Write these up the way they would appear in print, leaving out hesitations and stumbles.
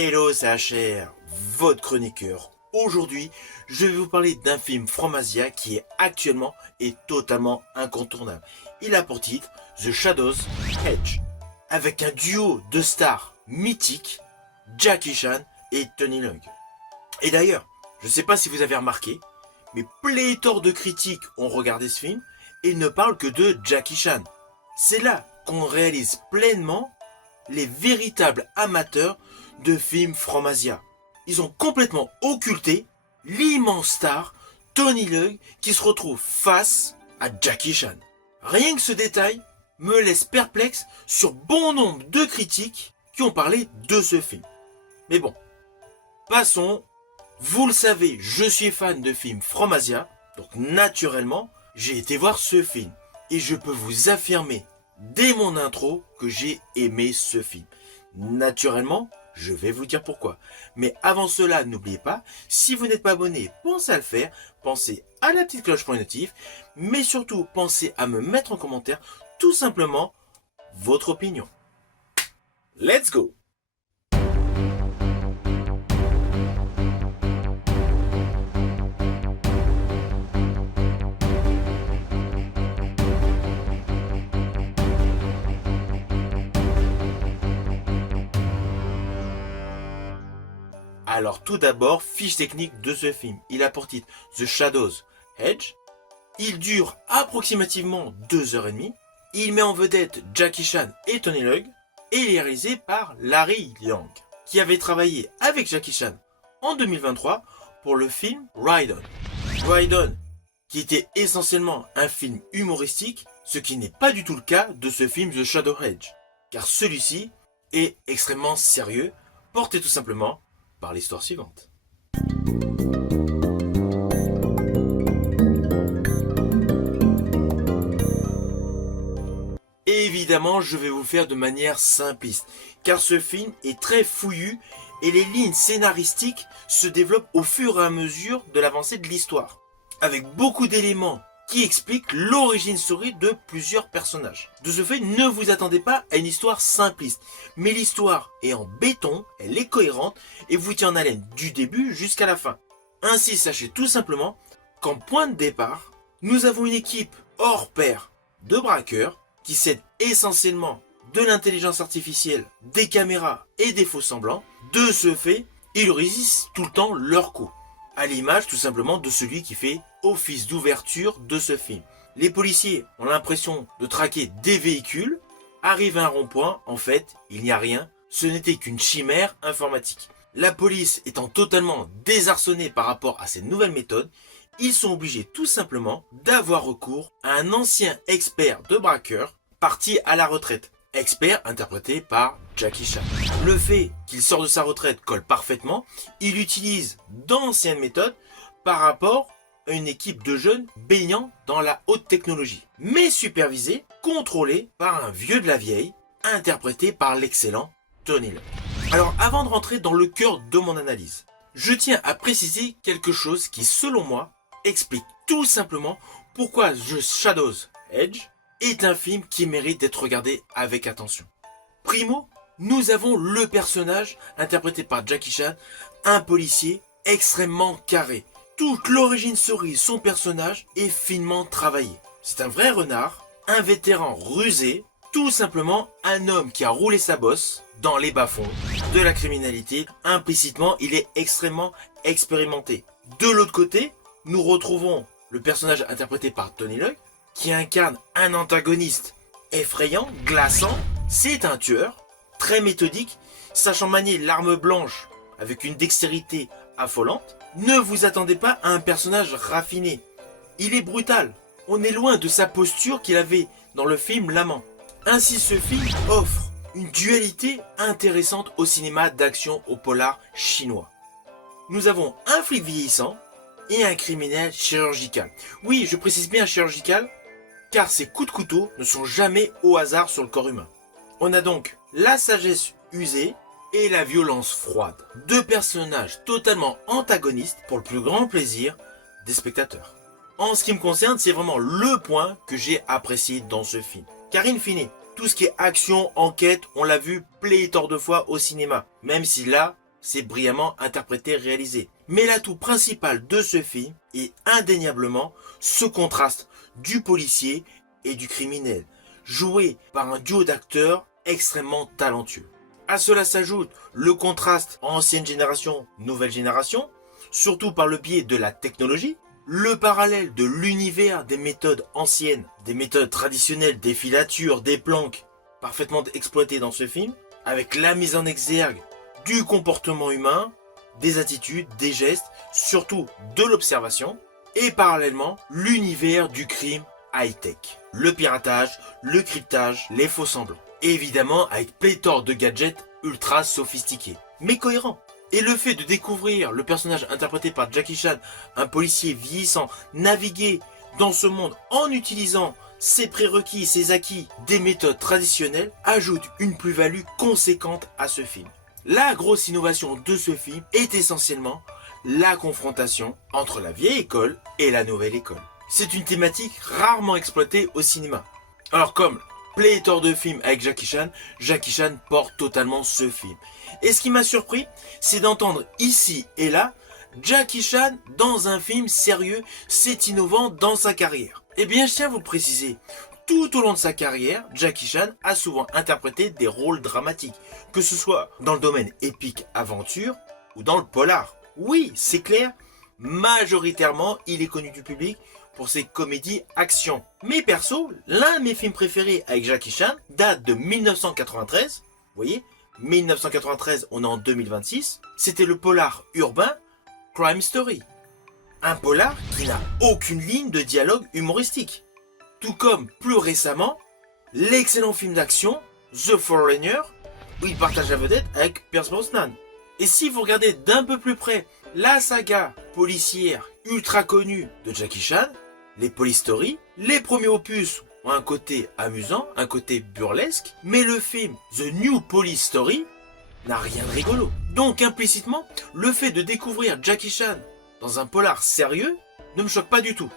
Hello, c'est HR, votre chroniqueur. Aujourd'hui, je vais vous parler d'un film Franc-Masia qui est actuellement et totalement incontournable. Il a pour titre The Shadow's Edge, avec un duo de stars mythiques, Jackie Chan et Tony Leung. Et d'ailleurs, je ne sais pas si vous avez remarqué, mais pléthore de critiques ont regardé ce film et ne parlent que de Jackie Chan. C'est là qu'on réalise pleinement les véritables amateurs de films Franc-Masia. Ils ont complètement occulté l'immense star Tony Leung qui se retrouve face à Jackie Chan. Rien que ce détail me laisse perplexe sur bon nombre de critiques qui ont parlé de ce film. Mais bon, passons. Vous le savez, je suis fan de films Franc-Masia, donc naturellement, j'ai été voir ce film. Et je peux vous affirmer, dès mon intro, que j'ai aimé ce film. Naturellement, je vais vous dire pourquoi. Mais avant cela, n'oubliez pas, si vous n'êtes pas abonné, pensez à le faire. Pensez à la petite cloche pour les notifs. Mais surtout, pensez à me mettre en commentaire, tout simplement, votre opinion. Let's go! Alors tout d'abord, fiche technique de ce film. Il a pour titre The Shadow's Edge. Il dure approximativement 2h30. Il met en vedette Jackie Chan et Tony Leung. Et il est réalisé par Larry Liang, qui avait travaillé avec Jackie Chan en 2023 pour le film Ride On. Ride On, qui était essentiellement un film humoristique, ce qui n'est pas du tout le cas de ce film The Shadow's Edge. Car celui-ci est extrêmement sérieux, porté tout simplement par l'histoire suivante. Évidemment, je vais vous le faire de manière simpliste, car ce film est très fouillu et les lignes scénaristiques se développent au fur et à mesure de l'avancée de l'histoire, avec beaucoup d'éléments qui expliquent l'origine story de plusieurs personnages. De ce fait, ne vous attendez pas à une histoire simpliste, mais l'histoire est en béton, elle est cohérente et vous tient en haleine du début jusqu'à la fin. Ainsi, sachez tout simplement qu'en point de départ, nous avons une équipe hors pair de braqueurs qui s'aident essentiellement de l'intelligence artificielle, des caméras et des faux semblants. De ce fait, ils résistent tout le temps leur coup, à l'image tout simplement de celui qui fait office d'ouverture de ce film. Les policiers ont l'impression de traquer des véhicules, arrivent à un rond-point, en fait, il n'y a rien, ce n'était qu'une chimère informatique. La police étant totalement désarçonnée par rapport à ces nouvelles méthodes, ils sont obligés tout simplement d'avoir recours à un ancien expert de braqueur parti à la retraite. Expert interprété par Jackie Chan. Le fait qu'il sort de sa retraite colle parfaitement, il utilise d'anciennes méthodes par rapport à une équipe de jeunes baignant dans la haute technologie, mais supervisé, contrôlé par un vieux de la vieille, interprété par l'excellent Tony Leung. Alors avant de rentrer dans le cœur de mon analyse, je tiens à préciser quelque chose qui selon moi explique tout simplement pourquoi The Shadow's Edge est un film qui mérite d'être regardé avec attention. Primo, nous avons le personnage interprété par Jackie Chan, un policier extrêmement carré. Toute l'origine story, son personnage est finement travaillé. C'est un vrai renard, un vétéran rusé, tout simplement un homme qui a roulé sa bosse dans les bas-fonds de la criminalité. Implicitement, il est extrêmement expérimenté. De l'autre côté, nous retrouvons le personnage interprété par Tony Leung, qui incarne un antagoniste effrayant, glaçant. C'est un tueur, très méthodique, sachant manier l'arme blanche avec une dextérité affolante. Ne vous attendez pas à un personnage raffiné. Il est brutal. On est loin de sa posture qu'il avait dans le film L'Amant. Ainsi, ce film offre une dualité intéressante au cinéma d'action au polar chinois. Nous avons un flic vieillissant et un criminel chirurgical. Oui, je précise bien chirurgical, car ces coups de couteau ne sont jamais au hasard sur le corps humain. On a donc la sagesse usée et la violence froide. Deux personnages totalement antagonistes pour le plus grand plaisir des spectateurs. En ce qui me concerne, c'est vraiment le point que j'ai apprécié dans ce film. Car in fine, tout ce qui est action, enquête, on l'a vu pléthore de fois au cinéma. Même si là, c'est brillamment interprété et réalisé. Mais l'atout principal de ce film est indéniablement ce contraste du policier et du criminel, joué par un duo d'acteurs extrêmement talentueux. À cela s'ajoute le contraste ancienne génération, nouvelle génération, surtout par le biais de la technologie, le parallèle de l'univers des méthodes anciennes, des méthodes traditionnelles, des filatures, des planques, parfaitement exploitées dans ce film, avec la mise en exergue du comportement humain, des attitudes, des gestes, surtout de l'observation, et parallèlement l'univers du crime high-tech, le piratage, le cryptage, les faux-semblants. Et évidemment avec pléthore de gadgets ultra sophistiqués, mais cohérents. Et le fait de découvrir le personnage interprété par Jackie Chan, un policier vieillissant, naviguer dans ce monde en utilisant ses prérequis, ses acquis, des méthodes traditionnelles, ajoute une plus-value conséquente à ce film. La grosse innovation de ce film est essentiellement la confrontation entre la vieille école et la nouvelle école. C'est une thématique rarement exploitée au cinéma. Alors comme pléthore de films avec Jackie Chan porte totalement ce film. Et ce qui m'a surpris, c'est d'entendre ici et là Jackie Chan dans un film sérieux, c'est innovant dans sa carrière. Eh bien, je tiens à vous le préciser, tout au long de sa carrière, Jackie Chan a souvent interprété des rôles dramatiques, que ce soit dans le domaine épique aventure ou dans le polar. Oui, c'est clair, majoritairement, il est connu du public pour ses comédies action. Mais perso, l'un de mes films préférés avec Jackie Chan date de 1993. Vous voyez, 1993, on est en 2026. C'était le polar urbain Crime Story. Un polar qui n'a aucune ligne de dialogue humoristique. Tout comme, plus récemment, l'excellent film d'action The Foreigner, où il partage la vedette avec Pierce Brosnan. Et si vous regardez d'un peu plus près la saga policière ultra connue de Jackie Chan, les Police Story, les premiers opus ont un côté amusant, un côté burlesque, mais le film The New Police Story n'a rien de rigolo. Donc implicitement, le fait de découvrir Jackie Chan dans un polar sérieux ne me choque pas du tout.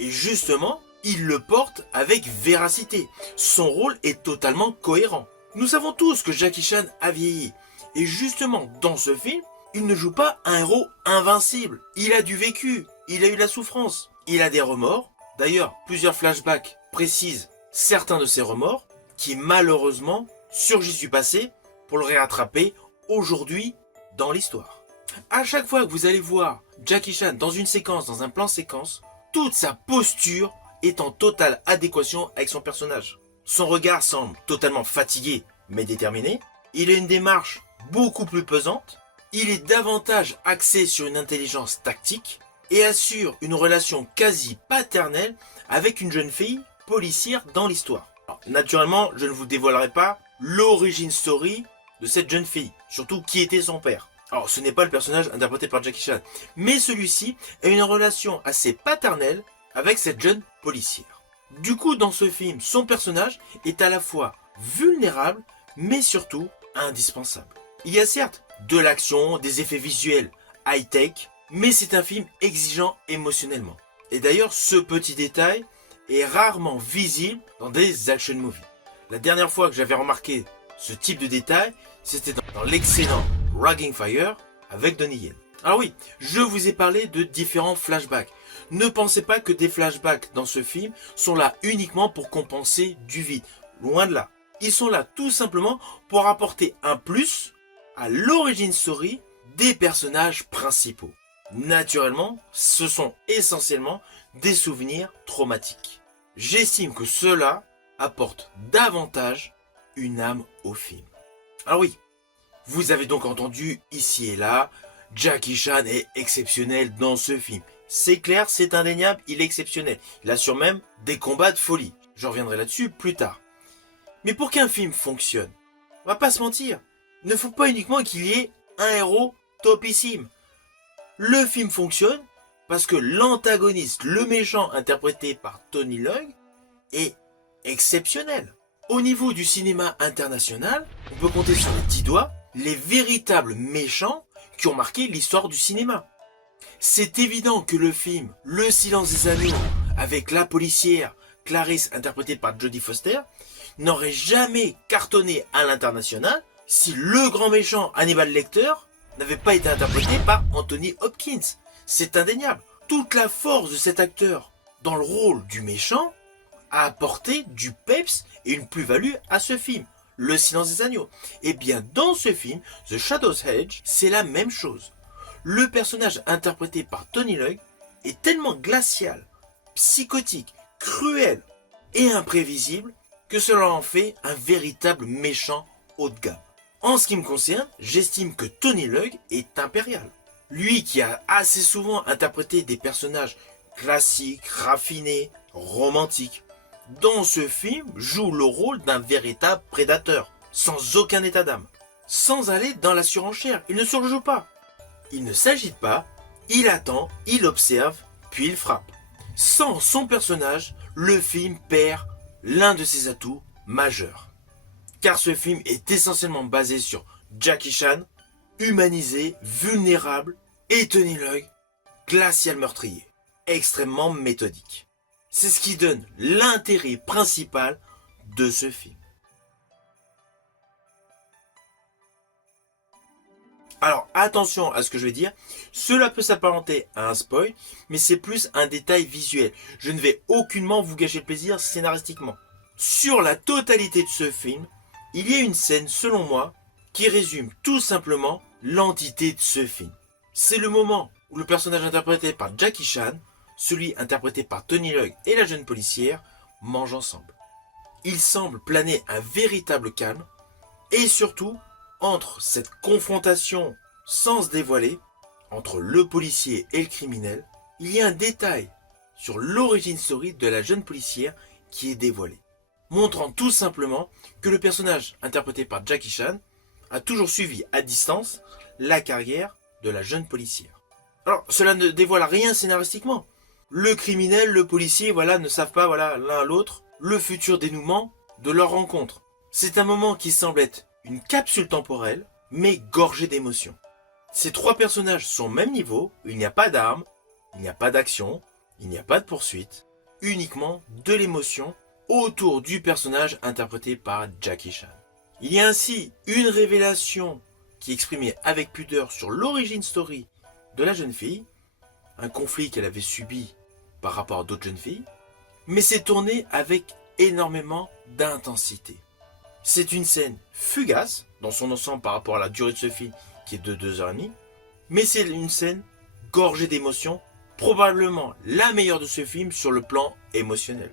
Et justement, il le porte avec véracité. Son rôle est totalement cohérent. Nous savons tous que Jackie Chan a vieilli. Et justement, dans ce film, il ne joue pas un héros invincible. Il a du vécu, il a eu la souffrance, il a des remords. D'ailleurs, plusieurs flashbacks précisent certains de ces remords qui malheureusement surgissent du passé pour le rattraper aujourd'hui dans l'histoire. À chaque fois que vous allez voir Jackie Chan dans une séquence, dans un plan séquence, toute sa posture est en totale adéquation avec son personnage. Son regard semble totalement fatigué mais déterminé. Il a une démarche beaucoup plus pesante. Il est davantage axé sur une intelligence tactique et assure une relation quasi paternelle avec une jeune fille policière dans l'histoire. Naturellement, je ne vous dévoilerai pas l'origine story de cette jeune fille, surtout qui était son père. Alors, ce n'est pas le personnage interprété par Jackie Chan, mais celui-ci a une relation assez paternelle avec cette jeune policière. Du coup, dans ce film, son personnage est à la fois vulnérable, mais surtout indispensable. Il y a certes de l'action, des effets visuels high-tech, mais c'est un film exigeant émotionnellement. Et d'ailleurs, ce petit détail est rarement visible dans des action movies. La dernière fois que j'avais remarqué ce type de détail, c'était dans l'excellent Ragging Fire avec Donnie Yen. Alors oui, je vous ai parlé de différents flashbacks. Ne pensez pas que des flashbacks dans ce film sont là uniquement pour compenser du vide. Loin de là. Ils sont là tout simplement pour apporter un plus à l'origine story des personnages principaux. Naturellement, ce sont essentiellement des souvenirs traumatiques. J'estime que cela apporte davantage une âme au film. Alors oui, vous avez donc entendu ici et là, Jackie Chan est exceptionnel dans ce film. C'est clair, c'est indéniable, il est exceptionnel. Il assure même des combats de folie. Je reviendrai là-dessus plus tard. Mais pour qu'un film fonctionne, on va pas se mentir, il ne faut pas uniquement qu'il y ait un héros topissime. Le film fonctionne parce que l'antagoniste, le méchant interprété par Tony Leung, est exceptionnel. Au niveau du cinéma international, on peut compter sur les 10 doigts les véritables méchants qui ont marqué l'histoire du cinéma. C'est évident que le film Le Silence des Agneaux, avec la policière Clarisse interprétée par Jodie Foster, n'aurait jamais cartonné à l'international si le grand méchant Hannibal Lecter n'avait pas été interprété par Anthony Hopkins. C'est indéniable. Toute la force de cet acteur dans le rôle du méchant a apporté du peps et une plus-value à ce film, Le Silence des Agneaux. Et bien dans ce film, The Shadow's Edge, c'est la même chose. Le personnage interprété par Tony Leung est tellement glacial, psychotique, cruel et imprévisible que cela en fait un véritable méchant haut de gamme. En ce qui me concerne, j'estime que Tony Leung est impérial. Lui qui a assez souvent interprété des personnages classiques, raffinés, romantiques, dans ce film joue le rôle d'un véritable prédateur, sans aucun état d'âme. Sans aller dans la surenchère, il ne surjoue pas. Il ne s'agite pas, il attend, il observe, puis il frappe. Sans son personnage, le film perd l'un de ses atouts majeurs. Car ce film est essentiellement basé sur Jackie Chan, humanisé, vulnérable, et Tony Leung, glacial meurtrier, extrêmement méthodique. C'est ce qui donne l'intérêt principal de ce film. Alors attention à ce que je vais dire, cela peut s'apparenter à un spoil, mais c'est plus un détail visuel. Je ne vais aucunement vous gâcher le plaisir scénaristiquement. Sur la totalité de ce film, il y a une scène, selon moi, qui résume tout simplement l'entité de ce film. C'est le moment où le personnage interprété par Jackie Chan, celui interprété par Tony Leung et la jeune policière, mangent ensemble. Il semble planer un véritable calme, et surtout, entre cette confrontation sans se dévoiler, entre le policier et le criminel, il y a un détail sur l'origine story de la jeune policière qui est dévoilé, montrant tout simplement que le personnage interprété par Jackie Chan a toujours suivi à distance la carrière de la jeune policière. Alors, cela ne dévoile rien scénaristiquement. Le criminel, le policier, ne savent pas, l'un à l'autre, le futur dénouement de leur rencontre. C'est un moment qui semble être une capsule temporelle, mais gorgée d'émotions. Ces trois personnages sont au même niveau, il n'y a pas d'armes, il n'y a pas d'action, il n'y a pas de poursuite, uniquement de l'émotion autour du personnage interprété par Jackie Chan. Il y a ainsi une révélation qui est exprimée avec pudeur sur l'origine story de la jeune fille, un conflit qu'elle avait subi par rapport à d'autres jeunes filles, mais c'est tourné avec énormément d'intensité. C'est une scène fugace dans son ensemble par rapport à la durée de ce film qui est de 2h30, mais c'est une scène gorgée d'émotions, probablement la meilleure de ce film sur le plan émotionnel.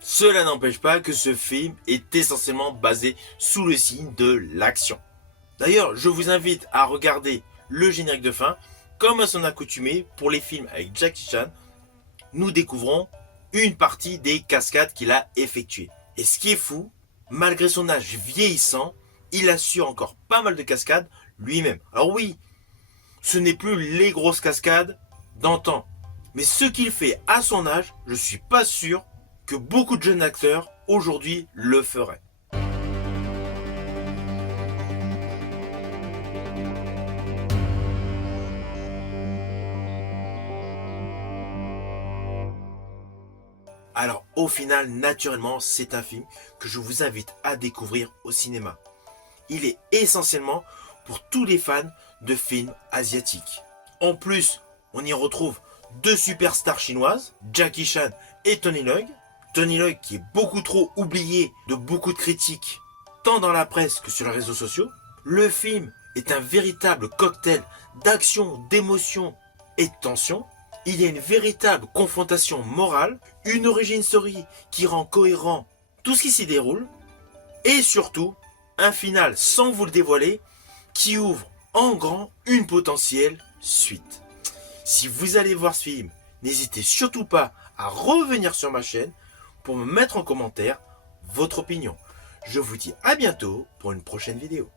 Cela n'empêche pas que ce film est essentiellement basé sous le signe de l'action. D'ailleurs, je vous invite à regarder le générique de fin, comme à son accoutumée pour les films avec Jackie Chan, nous découvrons une partie des cascades qu'il a effectuées. Et ce qui est fou, malgré son âge vieillissant, il assure encore pas mal de cascades lui-même. Alors oui, ce n'est plus les grosses cascades d'antan, mais ce qu'il fait à son âge, je suis pas sûr que beaucoup de jeunes acteurs aujourd'hui le feraient. Alors au final, naturellement, c'est un film que je vous invite à découvrir au cinéma. Il est essentiellement pour tous les fans de films asiatiques. En plus, on y retrouve deux superstars chinoises, Jackie Chan et Tony Leung. Tony Leung qui est beaucoup trop oublié de beaucoup de critiques, tant dans la presse que sur les réseaux sociaux. Le film est un véritable cocktail d'action, d'émotion et de tension. Il y a une véritable confrontation morale, une origin story qui rend cohérent tout ce qui s'y déroule, et surtout, un final sans vous le dévoiler, qui ouvre en grand une potentielle suite. Si vous allez voir ce film, n'hésitez surtout pas à revenir sur ma chaîne pour me mettre en commentaire votre opinion. Je vous dis à bientôt pour une prochaine vidéo.